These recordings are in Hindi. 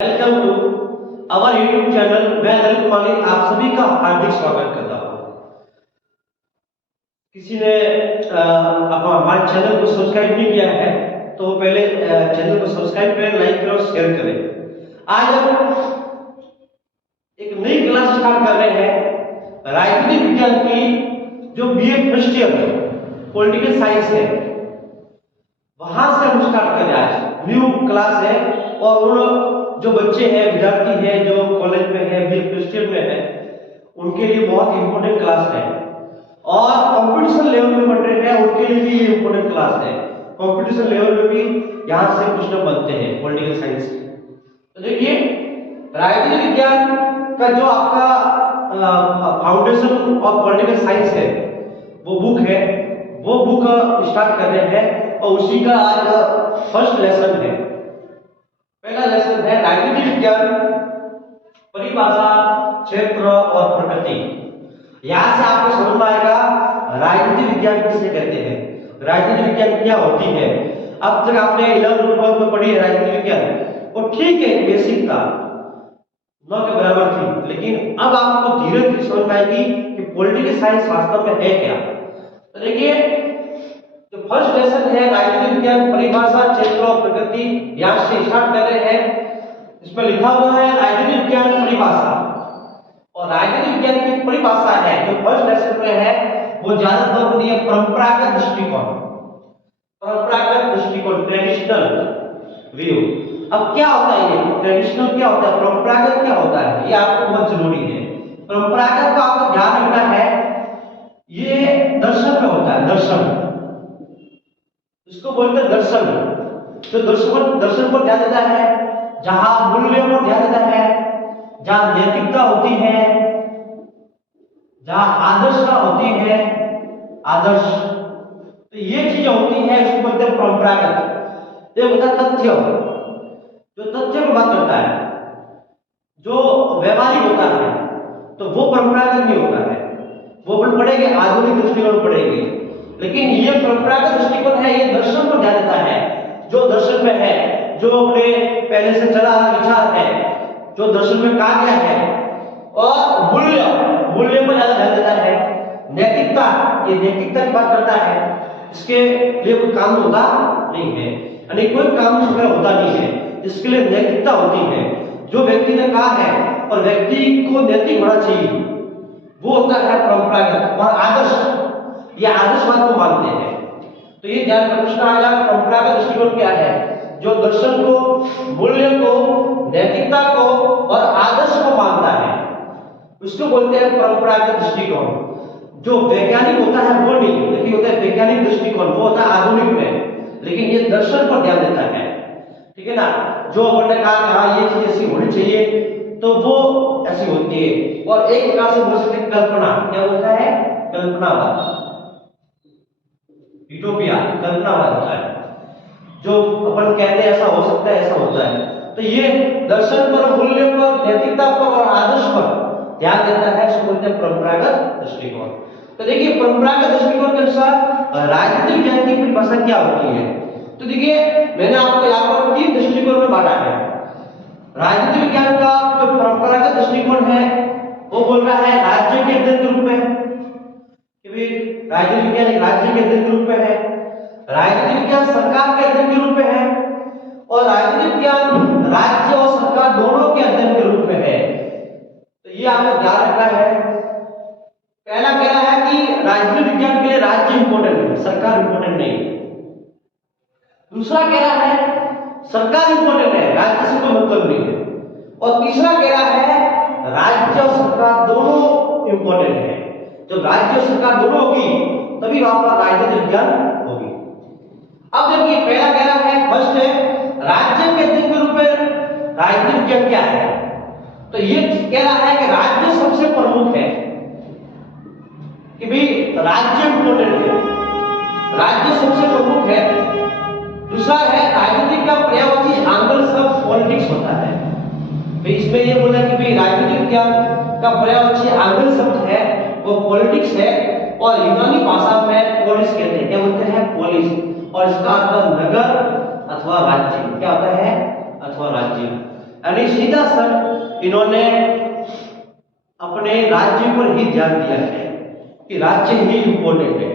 Welcome to our YouTube channel. मैं ललित माली आप सभी का हार्दिक स्वागत करता हूँ। किसी ने हमारे चैनल को सब्सक्राइब नहीं किया है तो वो पहले चैनल को सब्सक्राइब करें, लाइक करें और शेयर करें। आज हम एक नई क्लास स्टार्ट कर रहे हैं राजनीति विज्ञान की, जो BA first year political science है वहां से हम स्टार्ट करें। आज न्यू क्लास है और उन जो बच्चे हैं, विद्यार्थी हैं जो कॉलेज में है, बीए फर्स्ट ईयर में है, उनके लिए बहुत इंपॉर्टेंट क्लास है। और कंपटीशन लेवल में पढ़ रहे हैं उनके लिए भी ये इंपॉर्टेंट क्लास है। कंपटीशन लेवल में भी यहाँ से क्वेश्चन बनते हैं पॉलिटिकल साइंस के। तो देखिए, राजनीति विज्ञान का जो आपका फाउंडेशन ऑफ पॉलिटिकल साइंस है वो बुक है, वो बुक स्टार्ट कर रहे हैं और उसी का आज फर्स्ट लेसन है। पहला लेसन है राजनीति विज्ञान, परिभाषा, क्षेत्र और प्रकृति। यहां से आपको समझ में आएगा राजनीति विज्ञान किसे कहते हैं, राजनीति विज्ञान क्या होती है। अब तक आपने 11th में पढ़ी है राजनीति विज्ञान, वो ठीक है, बेसिक था, न के बराबर थी, लेकिन अब आपको धीरे धीरे समझ में आएगी कि पॉलिटिकल साइंस वास्तव में है क्या। तो देखिए, जो फर्स्ट लेसन है राजनीति विज्ञान, परिभाषा, क्षेत्र और प्रकृति, यहां से स्टार्ट कर रहे हैं। इसमें लिखा हुआ है राजनीति विज्ञान परिभाषा, और राजनीति विज्ञान की परिभाषा है जो फर्स्ट लेसन में है वो ज्यादातर होती है परंपरागत दृष्टिकोण। परंपरागत दृष्टिकोण, ट्रेडिशनल व्यू। अब क्या होता है ये ट्रेडिशनल, क्या होता है परंपरागत, क्या होता है, ये आपको बहुत जरूरी है। परंपरागत को आपको ध्यान रखना है, ये दर्शन में होता है, दर्शन, इसको बोलते हैं दर्शन। तो दर्शन पर ध्यान देता है जहां मूल्यों पर ध्यान देता है, जहां नैतिकता होती है, जहां आदर्शता होती है, आदर्श, तो ये चीजें होती है, इसको बोलते हैं परंपरागत। एक होता है तथ्य, जो तथ्य पर बात करता है, जो व्यवहारिक होता है, तो वो परंपरागत नहीं होता है, वो अपन पढ़ेंगे आधुनिक दृष्टिकोण पढ़ेंगे। लेकिन ये परंपरागत दृष्टिकोण है, ये दर्शन पर ध्यान देता है, जो दर्शन में है, जो अपने पहले से चला आ रहा विचार है, जो दर्शन में कहा गया है, और मूल्य पर ज्यादा ध्यान देता है। नैतिकता, ये नैतिकता की बात करता है, इसके लिए कोई कानून होता नहीं है, यानी कोई कानून वगैरह होता नहीं है, इसके लिए नैतिकता होती है। जो व्यक्ति ने कहा है और व्यक्ति को नैतिक होना चाहिए वो होता है परंपरागत। और आदर्श, ये आदर्शवाद को मानते हैं। तो ये ध्यान में प्रश्न आएगा, परंपरागत दृष्टिकोण क्या है, जो दर्शन को, मूल्य को, नैतिकता को और आदर्श को मानता है, उसको बोलते हैं परंपरागत दृष्टिकोण। जो वैज्ञानिक होता है वो नहीं, लेकिन होता है वैज्ञानिक दृष्टिकोण, वो होता है आधुनिक में, लेकिन ये दर्शन पर ध्यान देता है। ठीक है ना, जो अपन ने कहा कि हाँ ये चीज ऐसी होनी चाहिए तो वो ऐसी होती है। और एक प्रकार से बोल सकते हैं कल्पना, क्या होता है, कल्पनावाद, यूटोपिया, कल्पनावाद होता है, जो अपन कहते हैं ऐसा हो सकता है, ऐसा होता है। तो ये दर्शन पर, मूल्य पर, नैतिकता पर और आदर्श पर ध्यान देता है, इसको बोलते हैं परंपरागत दृष्टिकोण। तो देखिए, परंपरागत दृष्टिकोण के अनुसार राजनीति विज्ञान की परिभाषा क्या होती है। तो देखिए, मैंने आपको यहाँ पर 3 दृष्टिकोण में बांटा है। राजनीति विज्ञान का जो परंपरागत दृष्टिकोण है वो बोल रहा है राज्य के अध्ययन के रूप में, कि भाई राजनीति विज्ञान एक राज्य के अध्ययन के रूप में है, राजनीति विज्ञान सरकार के अध्ययन के रूप में है, और राजनीति विज्ञान राज्य और सरकार दोनों के अध्ययन के रूप में है। तो ये आपको ध्यान रखना है। पहला कह रहा है कि राजनीति विज्ञान के लिए राज्य इंपॉर्टेंट है, सरकार इंपॉर्टेंट नहीं। दूसरा कह रहा है सरकार इंपॉर्टेंट है, राज्य से कोई मतलब नहीं है। और तीसरा कह रहा है राज्य और सरकार दोनों इंपॉर्टेंट है। जब राज्य और सरकार दोनों होगी तभी वहां पर राजनीति विज्ञान होगी। अब देखिए, पहला कह रहा है, फर्स्ट है राज्य के अध्ययन के रूप में राजनीति विज्ञान क्या है। तो ये कह रहा है कि राज्य सबसे प्रमुख है, कि भाई राज्य इंपॉर्टेंट है, राज्य सबसे प्रमुख है। दूसरा है राजनीति का पर्यायवाची एंगल शब्द पॉलिटिक्स होता है। तो इसमें ये बोला कि भाई राजनीति विज्ञान का पर्यायवाची एंगल शब्द है वो पॉलिटिक्स है, और यूनानी भाषा में पोलिस कहते हैं, क्या बोलते हैं, पोलिस, और इसका अर्थ नगर अथवा राज्य, क्या होता है, अथवा राज्य। यानी सीधा सर इन्होंने अपने राज्य पर ही ध्यान दिया है कि राज्य ही इंपॉर्टेंट है।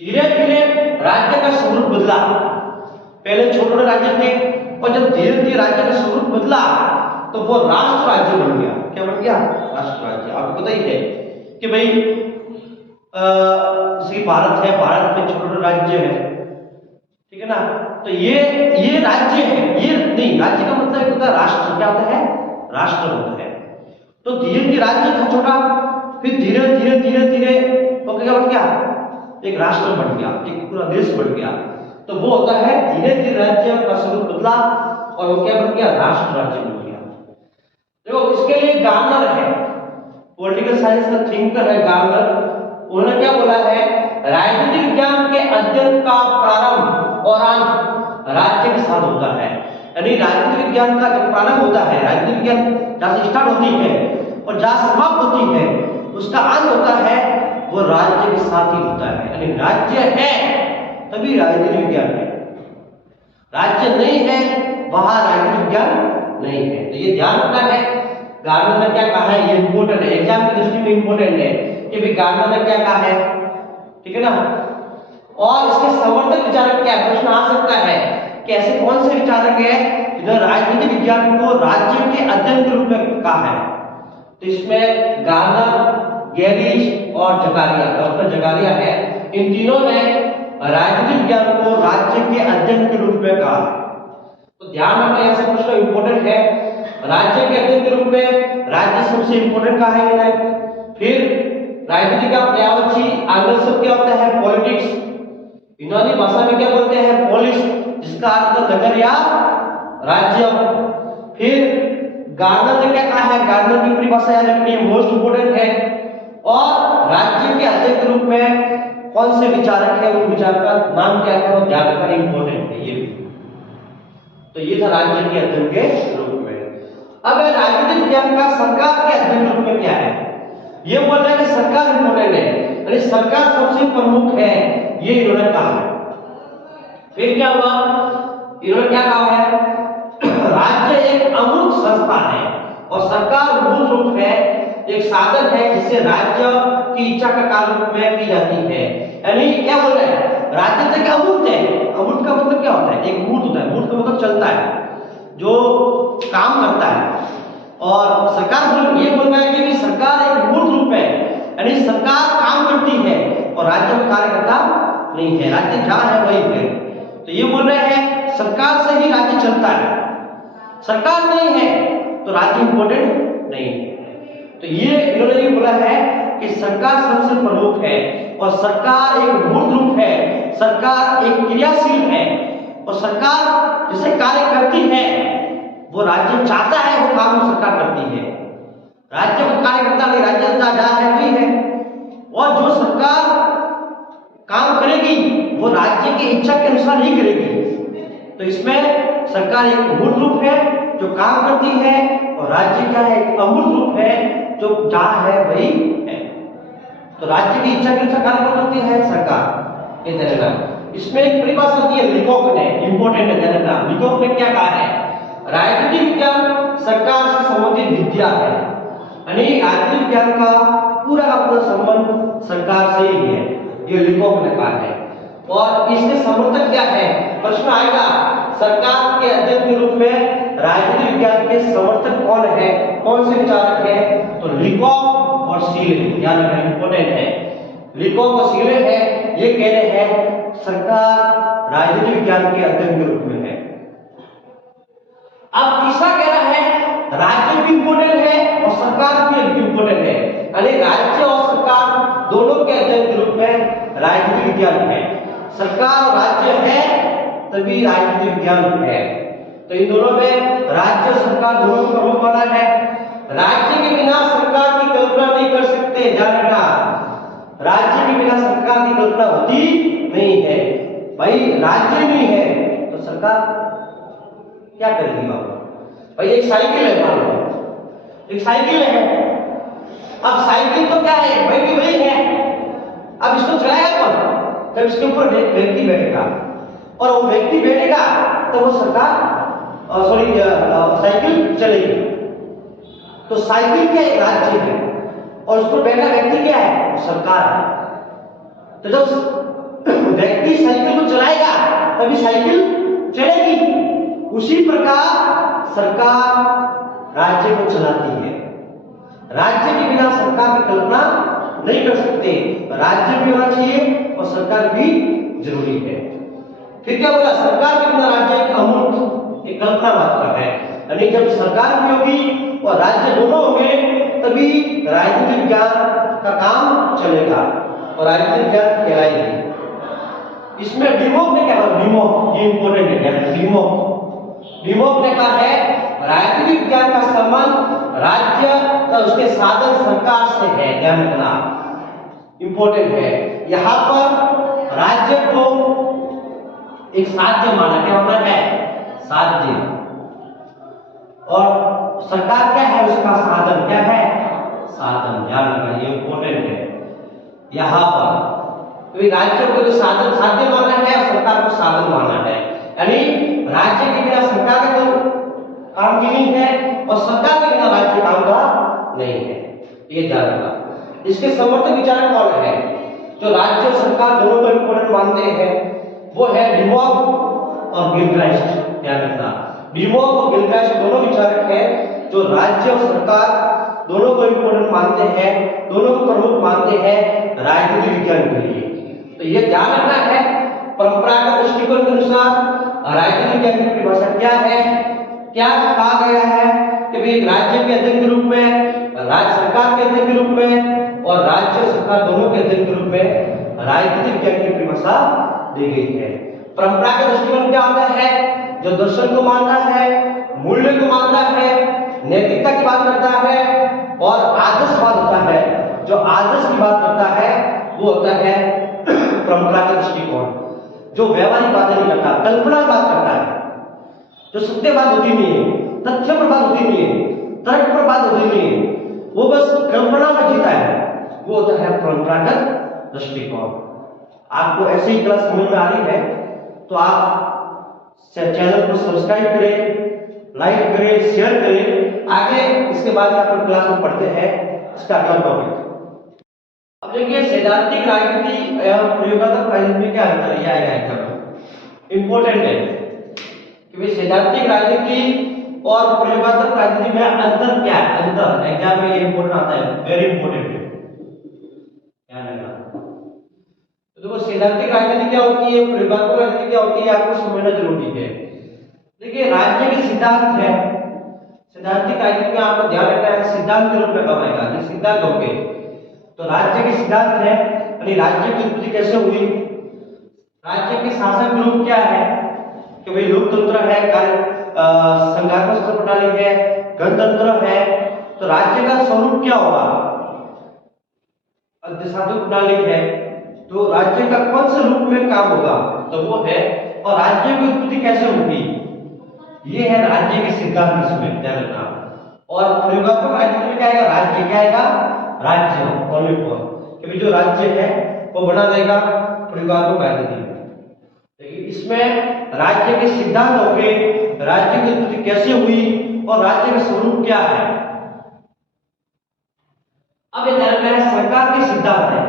धीरे धीरे राज्य का स्वरूप बदला। पहले छोटे छोटे राज्य थे और जब धीरे धीरे राज्य का स्वरूप बदला तो वो राष्ट्र राज्य बन गया। क्या बन गया? राष्ट्र राज्य। आपको पता ही है कि भाई जैसे भारत है, भारत में छोटे छोटे राज्य है, ठीक है ना। तो ये राज्य है, ये नहीं, राज्य का मतलब होता है राष्ट्र। क्या होता है? राष्ट्र होता है। तो धीरे धीरे राज्य था छोटा, फिर धीरे धीरे धीरे धीरे वो क्या बन गया? एक राष्ट्र बन गया, एक पूरा देश बन गया। तो वो होता है धीरे धीरे राज्य का स्वरूप बदला और वो क्या बन गया? राष्ट्र राज्य बन गया। देखो इसके लिए गार्नर है, पॉलिटिकल साइंस का थिंकर है गार्नर। उन्होंने क्या बोला है? राजनीतिक विज्ञान के अध्ययन का प्रारंभ और अंत राज्य के साथ होता है। यानी राजनीतिक विज्ञान का जो प्रारंभ होता है, राजनीतिक विज्ञान जहां से स्टार्ट होती है और जहां समाप्त होती है, उसका अंत होता है वो राज्य के साथ ही होता है। यानी राज्य है तभी राजनीतिक विज्ञान है, राज्य नहीं है वहां राजनीतिक विज्ञान नहीं है। तो ये ध्यान रखना है। गार्नर ने क्या कहा है? ये इंपॉर्टेंट है, एग्जाम की दृष्टि में इंपॉर्टेंट है कि भाई गार्नर ने क्या कहा है, ठीक है ना। और इसके समर्थक विचारक क्या है? प्रश्न आ सकता है कि ऐसे कौन से विचारक है जिन्होंने राजनीतिक विज्ञान को राज्य के अध्ययन के रूप में कहा है? तो इसमें गार्नर, गैरिश और जकारिया, डॉक्टर जकारिया है। इन तीनों ने राजनीतिक विज्ञान को राज्य के अध्ययन के रूप में कहा। तो ध्यान रखना, ऐसे प्रश्न इंपॉर्टेंट है। राज्य के अध्ययन के रूप में राज्य सबसे इंपॉर्टेंट कहा है इन्हें। फिर राजनीति का पर्यायवाची आंग्ल शब्द क्या होता है? पॉलिटिक्स। यूनानी भाषा में क्या बोलते हैं? पोलिस, जिसका अर्थ नगर या राज्य। फिर गार्नर ने क्या कहा है? गार्नर की परिभाषा याद रखनी है, मोस्ट इंपोर्टेंट है। और राज्य के अध्ययन के रूप में कौन से विचारक है, उन विचारक का नाम क्या है, वो ध्यान रखना इंपॉर्टेंट है। ये भी तो ये था राज्य के अध्ययन के रूप में। अब राजनीतिक विज्ञान का सरकार के अध्ययन के रूप में क्या है? ये बोल रहा है कि सरकार इंपॉर्टेंट है, यानी सरकार सबसे प्रमुख है, ये इन्होंने कहा है। फिर क्या हुआ? इन्होंने क्या कहा है? राज्य एक अमूर्त संस्था है और सरकार मूल रूप है, एक साधन है जिससे राज्य की इच्छा का कार्य में की जाती है। यानी क्या बोल रहे हैं? राज्य तक अमूर्त है। अमूर्त का मतलब क्या होता है? एक मूर्त होता है, मूर्त का मतलब चलता है, जो काम करता है। और सरकार ये बोल रहा है कि सरकार एक मूर्त रूप है, यानी सरकार काम करती है और राज्य में कार्य करता नहीं है। राज्य जहां है वही है। तो ये बोल रहे हैं सरकार से ही राज्य चलता है, सरकार नहीं है तो राज्य इंपॉर्टेंट नहीं है। तो ये इन्होंने ये बोला है कि सरकार सबसे प्रमुख है और सरकार एक मूर्त रूप है, सरकार एक क्रियाशील है और सरकार जिसे कार्य करती है वो राज्य चाहता है वो काम सरकार करती है। राज्य को कार्य करता नहीं, राज्य जहां है वही है। और जो सरकार काम करेगी वो राज्य की इच्छा के अनुसार ही करेगी। तो इसमें सरकार एक मूर्त रूप है जो काम करती है और राज्य क्या है? एक अमूर्त रूप है जो जहां है वही है। तो राज्य की इच्छा के अनुसार कार्य करती है सरकार। ये देखना, इसमें एक परिभाषा दी है लिकोक ने, इंपॉर्टेंट है देखना। लिकोक ने क्या कहा है? राजनीतिक विज्ञान सरकार से संबंधित विद्या है, यानी राजनीतिक विज्ञान का पूरा संबंध सरकार से ही है, ये लिकोक ने कहा है। और इसके समर्थक क्या है? प्रश्न आएगा सरकार के अध्ययन के रूप में राजनीतिक विज्ञान के समर्थक कौन है, कौन से विचारक है? तो लिकोक और सीले, याद रखना इंपॉर्टेंट है। लिकोक और सीले है, ये कह रहे हैं सरकार राजनीतिक विज्ञान के अध्ययन के रूप में है। अब तीसरा कह रहा है राज्य भी इंपॉर्टेंट है और सरकार भी इंपॉर्टेंट है, यानी राज्य और सरकार दोनों के अध्ययन के रूप में राजनीतिक विज्ञान है। सरकार और राज्य है तभी राजनीतिक विज्ञान है। तो इन दोनों में राज्य और सरकार दोनों को प्रमुख माना है। राज्य के बिना सरकार की कल्पना नहीं कर सकते, ध्यान रखना। राज्य के बिना सरकार की कल्पना होती नहीं है। भाई राज्य नहीं है तो सरकार क्या करेगी बाबा? भाई एक साइकिल है, मान लो एक साइकिल है। अब साइकिल तो क्या है भाई? वही है। अब इसको चलाएगा कौन? जब इसके ऊपर व्यक्ति बैठेगा और वो व्यक्ति बैठेगा तो वो सरकार सॉरी तो साइकिल क्या एक राज्य है और उस पर बैठा व्यक्ति क्या है, सरकार है। तो जब व्यक्ति साइकिल को चलाएगा तभी साइकिल चलेगी। उसी प्रकार सरकार राज्य को चलाती है। राज्य के बिना सरकार की कल्पना नहीं कर सकते। राज्य भी होना चाहिए और सरकार भी जरूरी है। फिर क्या बोला, सरकार के बिना राज्य एक अमूर्त, एक कल्पना मात्र है। यानी जब सरकार भी होगी और राज्य दोनों होंगे तभी राजनीतिक विज्ञान का काम चलेगा और राजनीतिक विज्ञान कहलाएगी। इसमें डिमोक ने क्या कहा, डिमोक ये इंपॉर्टेंट है। डिमोक ने कहा है राजनीतिक विज्ञान का संबंध राज्य और उसके साधन सरकार से है। ध्यान रखना, इंपॉर्टेंट है। यहां पर राज्य को एक साध्य माना, क्या माना है, साध्य, और सरकार क्या है, उसका साधन क्या है, साधन। ध्यान रखना, ये इंपॉर्टेंट है। यहां पर तो राज्य को जो साधन साध्य माना है और सरकार को साधन माना है। यानी राज्य के बिना सरकार का काम की नहीं है और सरकार के बिना राज्य काम का नहीं है, ये ध्यान रखना। इसके समर्थक विचारक कौन है, जो राज्य और सरकार दोनों को इंपॉर्टेंट मानते हैं, वो है डिमोक और गिलक्राइस्ट। ध्यान रखना, डिमोक और गिलक्राइस्ट दोनों विचारक हैं जो राज्य और सरकार दोनों को इंपॉर्टेंट मानते हैं, दोनों को प्रमुख मानते हैं राजनीतिक विज्ञान के लिए। तो ये ध्यान रखना है, परंपरागत दृष्टिकोण के अनुसार राजनीतिक विज्ञान की परिभाषा क्या है, क्या कहा गया है कि भाई राज्य के अध्ययन के रूप में, राज्य सरकार के अध्ययन के रूप में और राज्य और सरकार दोनों के अध्ययन के रूप में राजनीतिक विज्ञान की परिभाषा दी गई है। परंपरागत दृष्टिकोण क्या होता है, जो दर्शन को मानता है, मूल्य को मानता है, नैतिकता की बात करता है और आदर्शवाद होता है। जो आदर्श की बात करता है वो होता है परंपरागत दृष्टिकोण, जो व्यवहारिक बातें नहीं करता, कल्पना बात करता है, जो सत्य बात होती नहीं है, तथ्य पर बात होती नहीं है, तर्क पर बात होती नहीं है, वो बस कल्पना में जीता है, वो होता है परंपरागत दृष्टिकोण। आपको ऐसे ही क्लास समझ में आ रही है तो आप चैनल को सब्सक्राइब करें, लाइक करें, शेयर करें। आगे इसके बाद में अपन क्लास में पढ़ते हैं इसका अगला टॉपिक। अब देखिए सैद्धांतिक राजनीति एवं प्रयोगात्मक राजनीति में क्या अंतर है, आएगा एग्जाम इंपॉर्टेंट है कि भाई सैद्धांतिक राजनीति और प्रयोगात्मक राजनीति में अंतर क्या है। अंतर एग्जाम में ये इंपॉर्टेंट आता है, वेरी इंपॉर्टेंट है, ध्यान रखना। तो देखो सैद्धांतिक राजनीति क्या होती है, प्रयोगात्मक राजनीति क्या होती है, आपको समझना जरूरी है। देखिए राज्य के सिद्धांत है, सैद्धांतिक राजनीति में आपको ध्यान रखना है सिद्धांत के रूप में कब आएगा, ये सिद्धांत होंगे। तो राज्य के सिद्धांत है, यानी राज्य की उत्पत्ति कैसे हुई, राज्य के शासन ग्रुप क्या है कि भाई लोकतंत्र है, संघात्मक प्रणाली है, गणतंत्र है। तो राज्य का स्वरूप क्या होगा, अधिशासित प्रणाली है, तो राज्य का कौन से रूप में काम होगा, तो वो है। और राज्य की उत्पत्ति कैसे होगी, ये है राज्य के सिद्धांत, इसमें ध्यान रखना। और प्रयोगात्मक राजनीति में क्या आएगा, राज्य क्या आएगा, राज्य ओनली फॉर कि जो राज्य है वो बना रहेगा प्रयोगात्मक राजनीति में। लेकिन इसमें राज्य के सिद्धांत होंगे, राज्य की उत्पत्ति कैसे हुई और राज्य का स्वरूप क्या है। अब ये ध्यान रखना है सरकार के सिद्धांत है,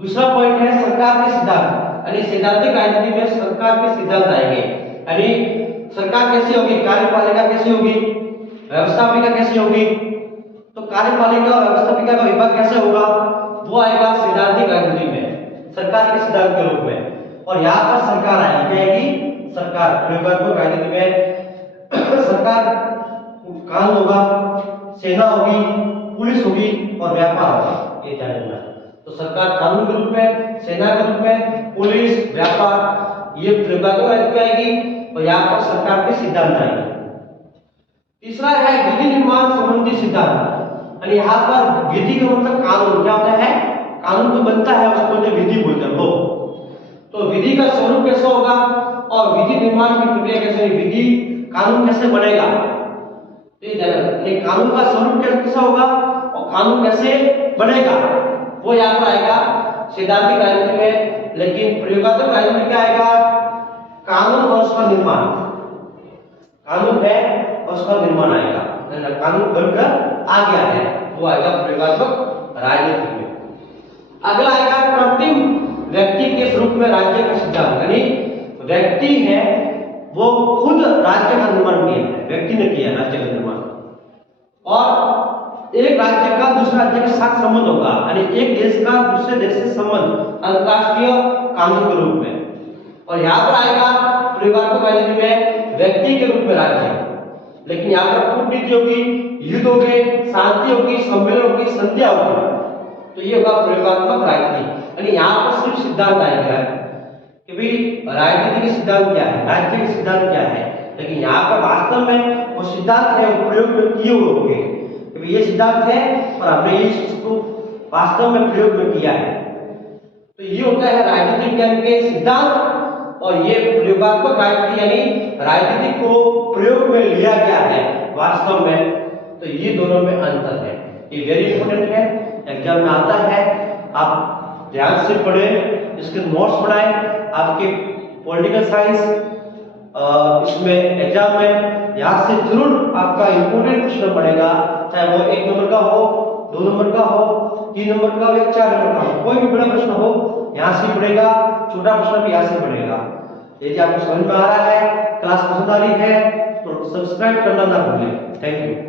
दूसरा पॉइंट है सरकार के सिद्धांत, यानी सैद्धांतिक राजनीति में सरकार के सिद्धांत आएंगे। यानी सरकार कैसे होगी, कार्यपालिका कैसे होगी, व्यवस्थापिका कैसे होगी। तो कार्यपालिका और व्यवस्थापिका का विभाग कैसे होगा, वो आएगा सैद्धांतिक राजनीति में सरकार के सिद्धांत के रूप में। और यहाँ पर सरकार आएगी, क्या आएगी, सरकार। प्रयोगात्मक राजनीति में सरकार कानून होगा, सेना होगी, पुलिस होगी और व्यापार होगा, ये ध्यान रखना। तो सरकार कानून के रूप में, सेना के रूप में, पुलिस, व्यापार, ये प्रयोगात्मक राजनीति आएगी और यहाँ पर सरकार के सिद्धांत आएंगे। तीसरा है विधि निर्माण संबंधी सिद्धांत, यानी यहाँ पर विधि का मतलब कानून क्या होता है, कानून तो बनता है उसको बोलते विधि बोलते हैं लोग। तो विधि का स्वरूप कैसा होगा और विधि निर्माण की प्रक्रिया कैसे, विधि कानून कैसे बनेगा, तो ये कानून का स्वरूप कैसा होगा और कानून कैसे बनेगा, वो यहाँ पर आएगा सैद्धांतिक राजनीति में। लेकिन प्रयोगात्मक राजनीति में क्या आएगा, कानून और उसका निर्माण, कानून है और उसका निर्माण आएगा। कानून बनकर आ गया है, वो आएगा प्रयोगात्मक राजनीति में। अगला आएगा कृत्रिम व्यक्ति के स्वरूप में राज्य का सिद्धांत, यानी व्यक्ति है वो खुद राज्य का निर्माण किया है, व्यक्ति ने किया राज्य का निर्माण, और एक राज्य का दूसरे राज्य के साथ संबंध होगा, यानी एक देश का दूसरे देश से संबंध अंतरराष्ट्रीय कानून के रूप में। और यहाँ पर आएगा प्रयोगात्मक राजनीति में व्यक्ति के रूप में राज्य, लेकिन यहाँ पर कूटनीति होगी, युद्ध होगी, शांति होगी, सम्मेलन होगी, संध्या होगी, तो ये होगा प्रयोगात्मक राजनीति। यानी यहाँ पर सिर्फ सिद्धांत आएगा कि भाई राजनीति के सिद्धांत क्या है, राज्य के सिद्धांत क्या है, लेकिन यहाँ पर वास्तव में वो सिद्धांत है वो प्रयोग में किए हुए होंगे कि भाई ये सिद्धांत है और हमने ये चीज को वास्तव में प्रयोग में किया है। तो ये होता है राजनीतिक ज्ञान के सिद्धांत, और ये प्रयोगात्मक राजनीति यानी राजनीति को प्रयोग में लिया गया है वास्तव में। तो ये दोनों में अंतर है, ये वेरी इंपॉर्टेंट है, एग्जाम में आता है, आप ध्यान से पढ़ें, इसके नोट्स बनाएं। आपके पॉलिटिकल साइंस इसमें एग्जाम में यहाँ से जरूर आपका इंपोर्टेंट प्रश्न पड़ेगा, चाहे वो 1 नंबर का हो, 2 नंबर का हो, 3 नंबर का हो या 4 नंबर का हो, कोई भी बड़ा प्रश्न हो यहाँ से पड़ेगा, छोटा प्रश्न भी यहाँ से पड़ेगा। यदि आपको समझ में आ रहा है, क्लास पसंद आ रही है तो सब्सक्राइब करना ना भूलें। Thank you.